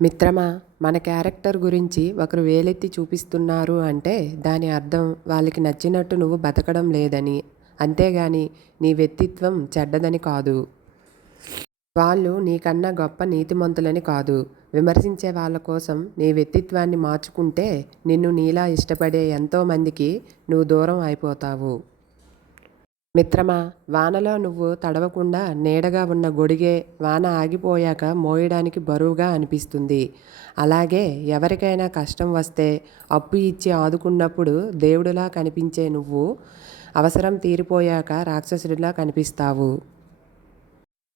మిత్రమా, మన క్యారెక్టర్ గురించి ఒకరు వేలెత్తి చూపిస్తున్నారు అంటే దాని అర్థం వాళ్ళకి నచ్చినట్టు నువ్వు బతకడం లేదని, అంతేగాని నీ వ్యక్తిత్వం చెడ్డదని కాదు. వాళ్ళు నీకన్నా గొప్ప నీతిమంతులని కాదు. విమర్శించే వాళ్ళ కోసం నీ వ్యక్తిత్వాన్ని మార్చుకుంటే నిన్ను నీలా ఇష్టపడే ఎంతోమందికి నువ్వు దూరం అయిపోతావు. మిత్రమా, వానలో నువ్వు తడవకుండా నీడగా ఉన్న గొడుగే వాన ఆగిపోయాక మోయడానికి బరువుగా అనిపిస్తుంది. అలాగే ఎవరికైనా కష్టం వస్తే అప్పు ఇచ్చి ఆదుకున్నప్పుడు దేవుడిలా కనిపించే నువ్వు అవసరం తీరిపోయాక రాక్షసుడిలా కనిపిస్తావు.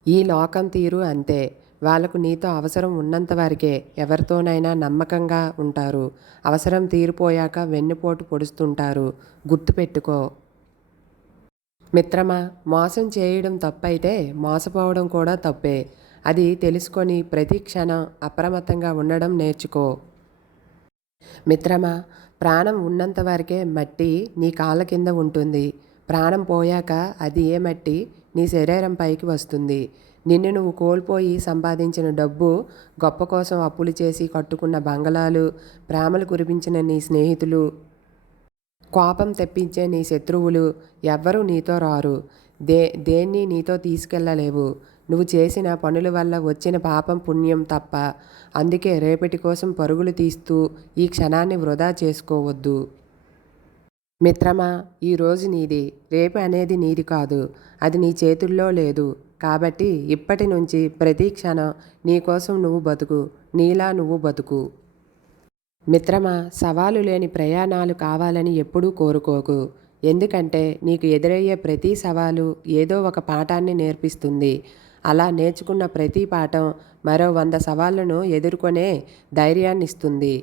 ఈ లోకం తీరు అంతే. వాళ్లకు నీతో అవసరం ఉన్నంత వరకే ఎవరితోనైనా నమ్మకంగా ఉంటారు. అవసరం తీరిపోయాక వెన్నుపోటు పొడుస్తుంటారు. గుర్తుపెట్టుకో. మిత్రమా, మోసం చేయడం తప్పైతే మోసపోవడం కూడా తప్పే. అది తెలుసుకొని ప్రతి క్షణం అప్రమత్తంగా ఉండడం నేర్చుకో. మిత్రమా, ప్రాణం ఉన్నంత వరకే మట్టి నీ కాళ్ళ కింద ఉంటుంది. ప్రాణం పోయాక అది ఏ మట్టి నీ శరీరం పైకి వస్తుంది. నిన్ను నువ్వు కోల్పోయి సంపాదించిన డబ్బు, గొప్ప కోసం అప్పులు చేసి కట్టుకున్న బంగళాలు, ప్రేమలు కురిపించిన నీ స్నేహితులు, కోపం తెప్పించే నీ శత్రువులు ఎవ్వరూ నీతో రారు. దేన్ని నీతో తీసుకెళ్ళలేవు. నువ్వు చేసిన పనుల వల్ల వచ్చిన పాపం పుణ్యం తప్ప. అందుకే రేపటి కోసం పరుగులు తీస్తూ ఈ క్షణాన్ని వృధా చేసుకోవద్దు. మిత్రమా, ఈరోజు నీది, రేపు అనేది నీది కాదు. అది నీ చేతుల్లో లేదు. కాబట్టి ఇప్పటి నుంచి ప్రతి క్షణం నీ కోసం నువ్వు బతుకు. నీలా నువ్వు బతుకు. మిత్రమా, సవాలు లేని ప్రయాణాలు కావాలని ఎప్పుడూ కోరుకోకు. ఎందుకంటే నీకు ఎదురయ్యే ప్రతి సవాలు ఏదో ఒక పాఠాన్ని నేర్పిస్తుంది. అలా నేర్చుకున్న ప్రతి పాఠం మరో 100 సవాళ్లను ఎదుర్కొనే ధైర్యాన్ని ఇస్తుంది.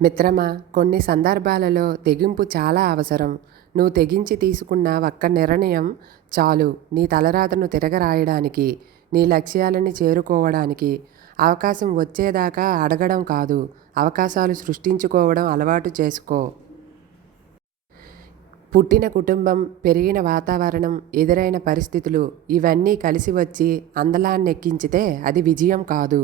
మిత్రమా, కొన్ని సందర్భాలలో తెగింపు చాలా అవసరం. నువ్వు తెగించి తీసుకున్న ఒక్క నిర్ణయం చాలు నీ తలరాతను తిరగరాయడానికి, నీ లక్ష్యాలని చేరుకోవడానికి. అవకాశం వచ్చేదాకా అడగడం కాదు, అవకాశాలు సృష్టించుకోవడం అలవాటు చేసుకో. పుట్టిన కుటుంబం, పెరిగిన వాతావరణం, ఎదురైన పరిస్థితులు ఇవన్నీ కలిసి వచ్చి అందలాన్నెక్కించితే అది విజయం కాదు.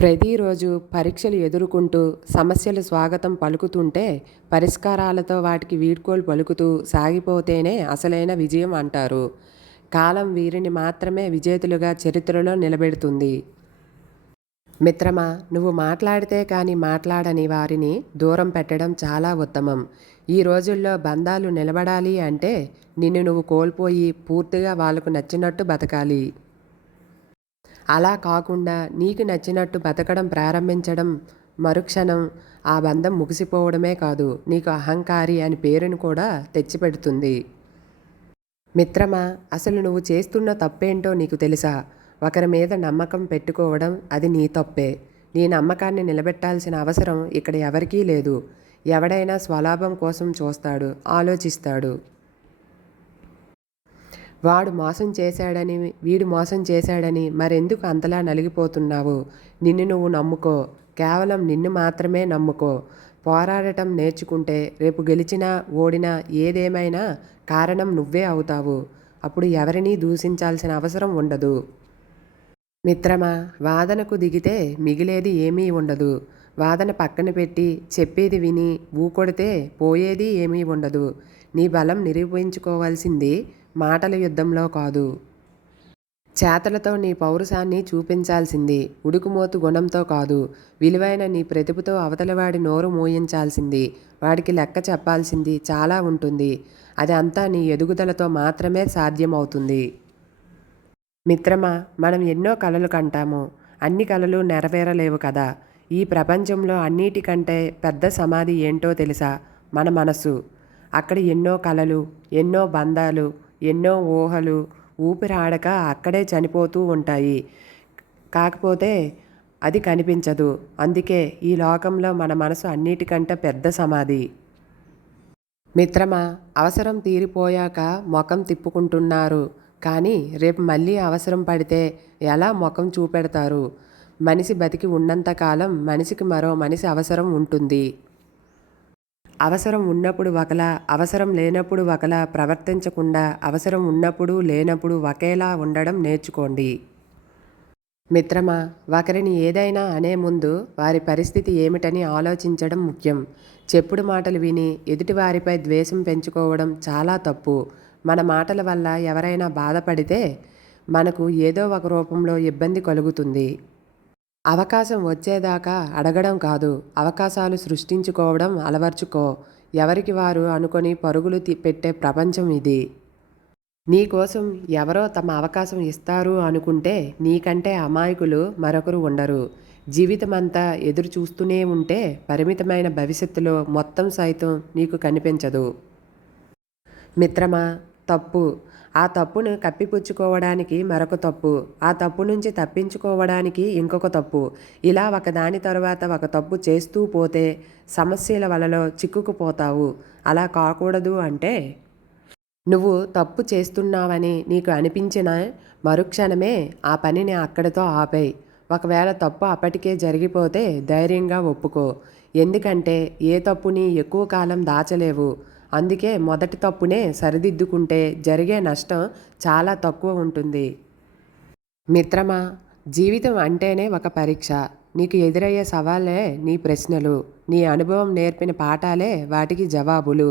ప్రతిరోజు పరీక్షలు ఎదుర్కొంటూ సమస్యలు స్వాగతం పలుకుతుంటే పరిష్కారాలతో వాటికి వీడ్కోలు పలుకుతూ సాగిపోతేనే అసలైన విజయం అంటారు. కాలం వీరిని మాత్రమే విజేతలుగా చరిత్రలో నిలబెడుతుంది. మిత్రమా, నువ్వు మాట్లాడితే కానీ మాట్లాడని వారిని దూరం పెట్టడం చాలా ఉత్తమం. ఈ రోజుల్లో బంధాలు నిలబడాలి అంటే నిన్ను నువ్వు కోల్పోయి పూర్తిగా వాళ్ళకు నచ్చినట్టు బతకాలి. అలా కాకుండా నీకు నచ్చినట్టు బతకడం ప్రారంభించడం మరుక్షణం ఆ బంధం ముగిసిపోవడమే కాదు, నీకు అహంకారి అని పేరును కూడా తెచ్చిపెడుతుంది. మిత్రమా, అసలు నువ్వు చేస్తున్న తప్పేంటో నీకు తెలుసా? ఒకరి మీద నమ్మకం పెట్టుకోవడం అది నీ తప్పే. నీ నమ్మకాన్ని నిలబెట్టాల్సిన అవసరం ఇక్కడ ఎవరికీ లేదు. ఎవడైనా స్వలాభం కోసం చూస్తాడు, ఆలోచిస్తాడు. వాడు మోసం చేశాడని, వీడు మోసం చేశాడని మరెందుకు అంతలా నలిగిపోతున్నావు? నిన్ను నువ్వు నమ్ముకో. కేవలం నిన్ను మాత్రమే నమ్ముకో. పోరాడటం నేర్చుకుంటే రేపు గెలిచినా ఓడినా ఏదేమైనా కారణం నువ్వే అవుతావు. అప్పుడు ఎవరినీ దూషించాల్సిన అవసరం ఉండదు. మిత్రమా, వాదనకు దిగితే మిగిలేది ఏమీ ఉండదు. వాదన పక్కన పెట్టి చెప్పేది విని ఊకొడితే పోయేది ఏమీ ఉండదు. నీ బలం నిరూపించుకోవాల్సింది మాటల యుద్ధంలో కాదు, చేతలతో నీ పౌరుషాన్ని చూపించాల్సింది ఉడుకుమోతు గుణంతో కాదు. విలువైన నీ ప్రతిభతో అవతలవాడి నోరు మోయించాల్సింది. వాడికి లెక్క చెప్పాల్సింది చాలా ఉంటుంది. అది అంతా నీ ఎదుగుదలతో మాత్రమే సాధ్యమవుతుంది. మిత్రమా, మనం ఎన్నో కలలు కంటాము. అన్ని కలలు నెరవేరలేవు కదా. ఈ ప్రపంచంలో అన్నిటికంటే పెద్ద సమాధి ఏంటో తెలుసా? మన మనసు. అక్కడ ఎన్నో కలలు, ఎన్నో బంధాలు, ఎన్నో ఊహలు ఊపిరాడక అక్కడే చనిపోతూ ఉంటాయి. కాకపోతే అది కనిపించదు. అందుకే ఈ లోకంలో మన మనసు అన్నిటికంటే పెద్ద సమాధి. మిత్రమా, అవసరం తీరిపోయాక ముఖం తిప్పుకుంటున్నారు కానీ రేపు మళ్ళీ అవసరం పడితే ఎలా ముఖం చూపెడతారు? మనిషి బతికి ఉన్నంతకాలం మనిషికి మరో మనిషి అవసరం ఉంటుంది. అవసరం ఉన్నప్పుడు ఒకలా, అవసరం లేనప్పుడు ఒకలా ప్రవర్తించకుండా అవసరం ఉన్నప్పుడు లేనప్పుడు ఒకేలా ఉండడం నేర్చుకోండి. మిత్రమా, ఒకరిని ఏదైనా అనే ముందు వారి పరిస్థితి ఏమిటని ఆలోచించడం ముఖ్యం. చెప్పుడు మాటలు విని ఎదుటివారిపై ద్వేషం పెంచుకోవడం చాలా తప్పు. మన మాటల వల్ల ఎవరైనా బాధపడితే మనకు ఏదో ఒక రూపంలో ఇబ్బంది కలుగుతుంది. అవకాశం వచ్చేదాకా అడగడం కాదు, అవకాశాలు సృష్టించుకోవడం అలవర్చుకో. ఎవరికి వారు అనుకొని పరుగులు పెట్టే ప్రపంచం ఇది. నీకోసం ఎవరో తమ అవకాశం ఇస్తారు అనుకుంటే నీకంటే అమాయకులు మరొకరు ఉండరు. జీవితమంతా ఎదురు చూస్తూనే ఉంటే పరిమితమైన భవిష్యత్తులో మొత్తం సైతం నీకు కనిపించదు. మిత్రమా, తప్పు, ఆ తప్పును కప్పిపుచ్చుకోవడానికి మరొక తప్పు, ఆ తప్పు నుంచి తప్పించుకోవడానికి ఇంకొక తప్పు, ఇలా ఒకదాని తరువాత ఒక తప్పు చేస్తూ పోతే సమస్యల వలలో చిక్కుకుపోతావు. అలా కాకూడదు అంటే నువ్వు తప్పు చేస్తున్నావని నీకు అనిపించిన మరుక్షణమే ఆ పనిని అక్కడితో ఆపేయ్. ఒకవేళ తప్పు అప్పటికే జరిగిపోతే ధైర్యంగా ఒప్పుకో. ఎందుకంటే ఏ తప్పుని ఎక్కువ కాలం దాచలేవు. అందుకే మొదటి తప్పునే సరిదిద్దుకుంటే జరిగే నష్టం చాలా తక్కువ ఉంటుంది. మిత్రమా, జీవితం అంటేనే ఒక పరీక్ష. నీకు ఎదురయ్యే సవాళ్ళే నీ ప్రశ్నలు, నీ అనుభవం నేర్పిన పాఠాలే వాటికి జవాబులు.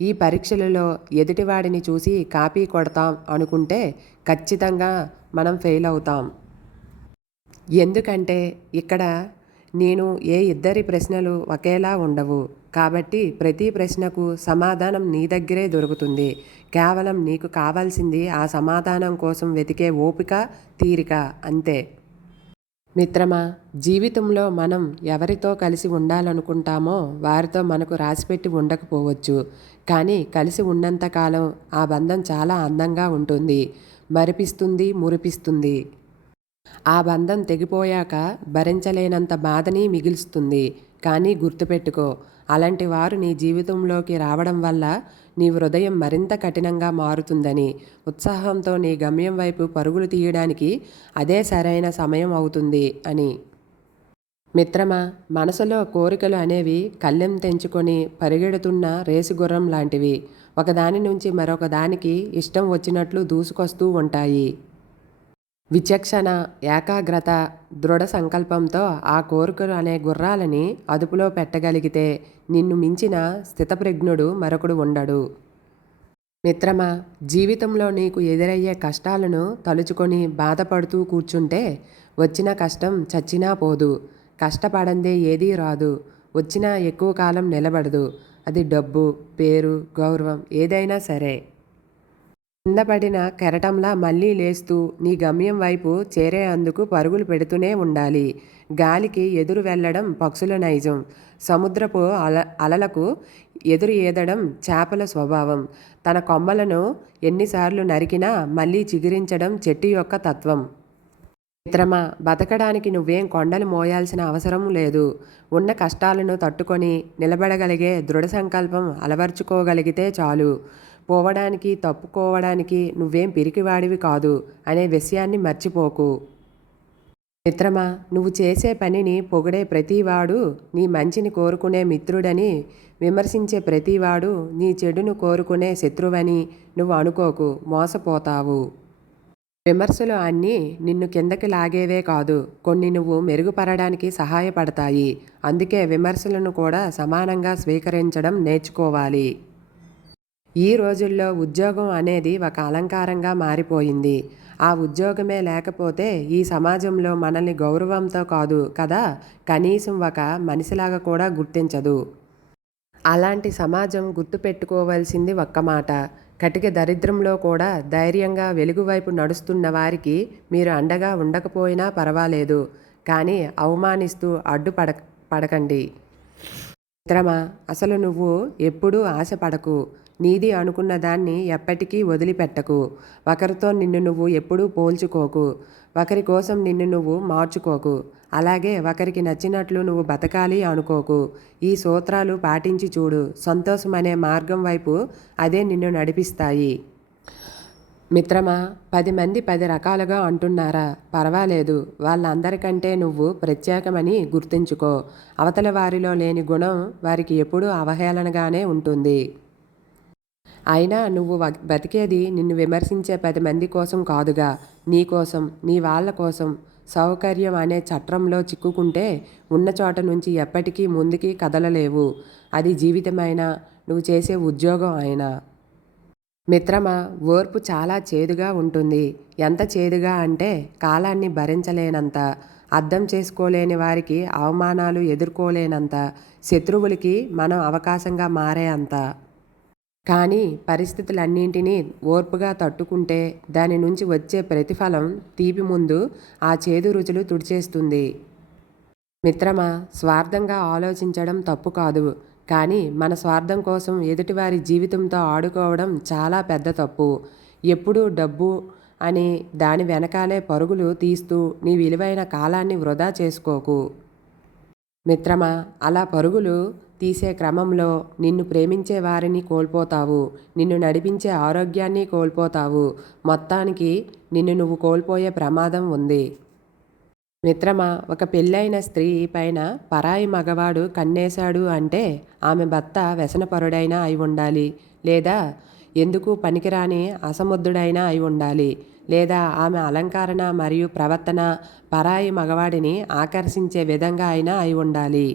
ఈ పరీక్షలలో ఎదుటివాడిని చూసి కాపీ కొడతాం అనుకుంటే ఖచ్చితంగా మనం ఫెయిల్ అవుతాం. ఎందుకంటే ఇక్కడ నేను ఇద్దరి ప్రశ్నలు ఒకేలా ఉండవు. కాబట్టి ప్రతి ప్రశ్నకు సమాధానం నీ దగ్గరే దొరుకుతుంది. కేవలం నీకు కావాల్సింది ఆ సమాధానం కోసం వెతికే ఓపిక, తీరిక అంతే. మిత్రమా, జీవితంలో మనం ఎవరితో కలిసి ఉండాలనుకుంటామో వారితో మనకు రాసిపెట్టి ఉండకపోవచ్చు. కానీ కలిసి ఉన్నంతకాలం ఆ బంధం చాలా అందంగా ఉంటుంది, మరిపిస్తుంది, మురిపిస్తుంది. ఆ బంధం తెగిపోయాక భరించలేనంత బాధని మిగులుస్తుంది. కానీ గుర్తుపెట్టుకో, అలాంటి వారు నీ జీవితంలోకి రావడం వల్ల నీ హృదయం మరింత కఠినంగా మారుతుందని, ఉత్సాహంతో నీ గమ్యం వైపు పరుగులు తీయడానికి అదే సరైన సమయం అవుతుంది అని. మిత్రమా, మనసులో కోరికలు అనేవి కళ్ళెం తెంచుకొని పరిగెడుతున్న రేసుగుర్రం లాంటివి. ఒకదాని నుంచి మరొక దానికి ఇష్టం వచ్చినట్లు దూసుకొస్తూ ఉంటాయి. విచక్షణ, ఏకాగ్రత, దృఢ సంకల్పంతో ఆ కోరికలు అనే గుర్రాలని అదుపులో పెట్టగలిగితే నిన్ను మించిన స్థితప్రజ్ఞుడు మరొకడు ఉండడు. మిత్రమా, జీవితంలో నీకు ఎదురయ్యే కష్టాలను తలుచుకొని బాధపడుతూ కూర్చుంటే వచ్చిన కష్టం చచ్చినా పోదు. కష్టపడందే ఏదీ రాదు. వచ్చినా ఎక్కువ కాలం నిలబడదు. అది డబ్బు, పేరు, గౌరవం ఏదైనా సరే. కింద పడిన కెరటంలా మళ్ళీ లేస్తూ నీ గమ్యం వైపు చేరే అందుకు పరుగులు పెడుతూనే ఉండాలి. గాలికి ఎదురు వెళ్ళడం పక్షుల నైజం. సముద్రపు అలలకు ఎదురు ఈదడం చేపల స్వభావం. తన కొమ్మలను ఎన్నిసార్లు నరికినా మళ్ళీ చిగురించడం చెట్టు యొక్క తత్వం. మిత్రమా, బతకడానికి నువ్వేం కొండలు మోయాల్సిన అవసరం లేదు. ఉన్న కష్టాలను తట్టుకొని నిలబడగలిగే దృఢ సంకల్పం అలవర్చుకోగలిగితే చాలు. పోవడానికి, తప్పుకోవడానికి నువ్వేం పిరికివాడివి కాదు అనే విషయాన్ని మర్చిపోకు. మిత్రమా, నువ్వు చేసే పనిని పొగిడే ప్రతివాడు నీ మంచిని కోరుకునే మిత్రుడని, విమర్శించే ప్రతివాడు నీ చెడును కోరుకునే శత్రువని నువ్వు అనుకోకు, మోసపోతావు. విమర్శలు అన్నీ నిన్ను కిందకి లాగేవే కాదు, కొన్ని నువ్వు మెరుగుపడడానికి సహాయపడతాయి. అందుకే విమర్శలను కూడా సమానంగా స్వీకరించడం నేర్చుకోవాలి. ఈ రోజుల్లో ఉద్యోగం అనేది ఒక అలంకారంగా మారిపోయింది. ఆ ఉద్యోగమే లేకపోతే ఈ సమాజంలో మనల్ని గౌరవంతో కాదు కదా, కనీసం ఒక మనిషిలాగా కూడా గుర్తించదు. అలాంటి సమాజం గుర్తుపెట్టుకోవాల్సింది ఒక్క మాట: కటిక దరిద్రంలో కూడా ధైర్యంగా వెలుగువైపు నడుస్తున్న వారికి మీరు అండగా ఉండకపోయినా పర్వాలేదు, కానీ అవమానిస్తూ పడకండి. మిత్రమా, అసలు నువ్వు ఎప్పుడూ ఆశపడకు. నీది అనుకున్న దాన్ని ఎప్పటికీ వదిలిపెట్టకు. ఒకరితో నిన్ను నువ్వు ఎప్పుడూ పోల్చుకోకు. ఒకరి కోసం నిన్ను నువ్వు మార్చుకోకు. అలాగే ఒకరికి నచ్చినట్లు నువ్వు బతకాలి అనుకోకు. ఈ సూత్రాలు పాటించి చూడు. సంతోషం అనే మార్గం వైపు అదే నిన్ను నడిపిస్తాయి. మిత్రమా, 10 మంది 10 రకాలుగా అంటున్నారా? పర్వాలేదు, వాళ్ళందరికంటే నువ్వు ప్రత్యేకమని గుర్తుంచుకో. అవతల వారిలో లేని గుణం వారికి ఎప్పుడూ అవహేళనగానే ఉంటుంది. అయినా నువ్వు బతికేది నిన్ను విమర్శించే 10 మంది కోసం కాదుగా, నీ కోసం, నీ వాళ్ళ కోసం. సౌకర్యం అనే చట్రంలో చిక్కుకుంటే ఉన్న చోట నుంచి ఎప్పటికీ ముందుకి కదలలేవు. అది జీవితమైనా, నువ్వు చేసే ఉద్యోగం అయినా. మిత్రమా, ఓర్పు చాలా చేదుగా ఉంటుంది. ఎంత చేదుగా అంటే కాలాన్ని భరించలేనంత, అర్థం చేసుకోలేని వారికి అవమానాలు ఎదుర్కోలేనంత, శత్రువులకి మనం అవకాశంగా మారే అంత. కానీ పరిస్థితులన్నింటినీ ఓర్పుగా తట్టుకుంటే దాని నుంచి వచ్చే ప్రతిఫలం తీపి ముందు ఆ చేదు రుచులు తుడిచేస్తుంది. మిత్రమా, స్వార్థంగా ఆలోచించడం తప్పు కాదు. కానీ మన స్వార్థం కోసం ఎదుటివారి జీవితంతో ఆడుకోవడం చాలా పెద్ద తప్పు. ఎప్పుడూ డబ్బు అని దాని వెనకాలే పరుగులు తీస్తూ నీ విలువైన కాలాన్ని వృధా చేసుకోకు. మిత్రమా, అలా పరుగులు తీసే క్రమంలో నిన్ను ప్రేమించే వారిని కోల్పోతావు. నిన్ను నడిపించే ఆరోగ్యాన్ని కోల్పోతావు. మొత్తానికి నిన్ను నువ్వు కోల్పోయే ప్రమాదం ఉంది. మిత్రమా, ఒక పెళ్ళైన స్త్రీ పైన పరాయి మగవాడు కన్నేశాడు అంటే ఆమె భర్త వ్యసనపరుడైనా అయి ఉండాలి, లేదా ఎందుకు పనికిరాని అసమర్థుడైనా అయి ఉండాలి, లేదా ఆమె అలంకరణ మరియు ప్రవర్తన పరాయి మగవాడిని ఆకర్షించే విధంగా అయినా అయి ఉండాలి.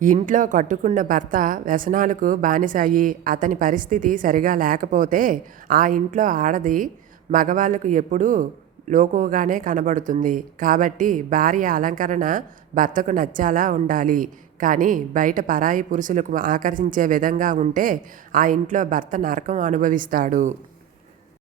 ఇంట్లో కట్టుకున్న భర్త వ్యసనాలకు బానిసయి అతని పరిస్థితి సరిగా లేకపోతే ఆ ఇంట్లో ఆడది మగవాళ్ళకు ఎప్పుడూ లోకుగానే కనబడుతుంది. కాబట్టి భార్య అలంకరణ భర్తకు నచ్చేలా ఉండాలి. కానీ బయట పరాయి పురుషులకు ఆకర్షించే విధంగా ఉంటే ఆ ఇంట్లో భర్త నరకం అనుభవిస్తాడు.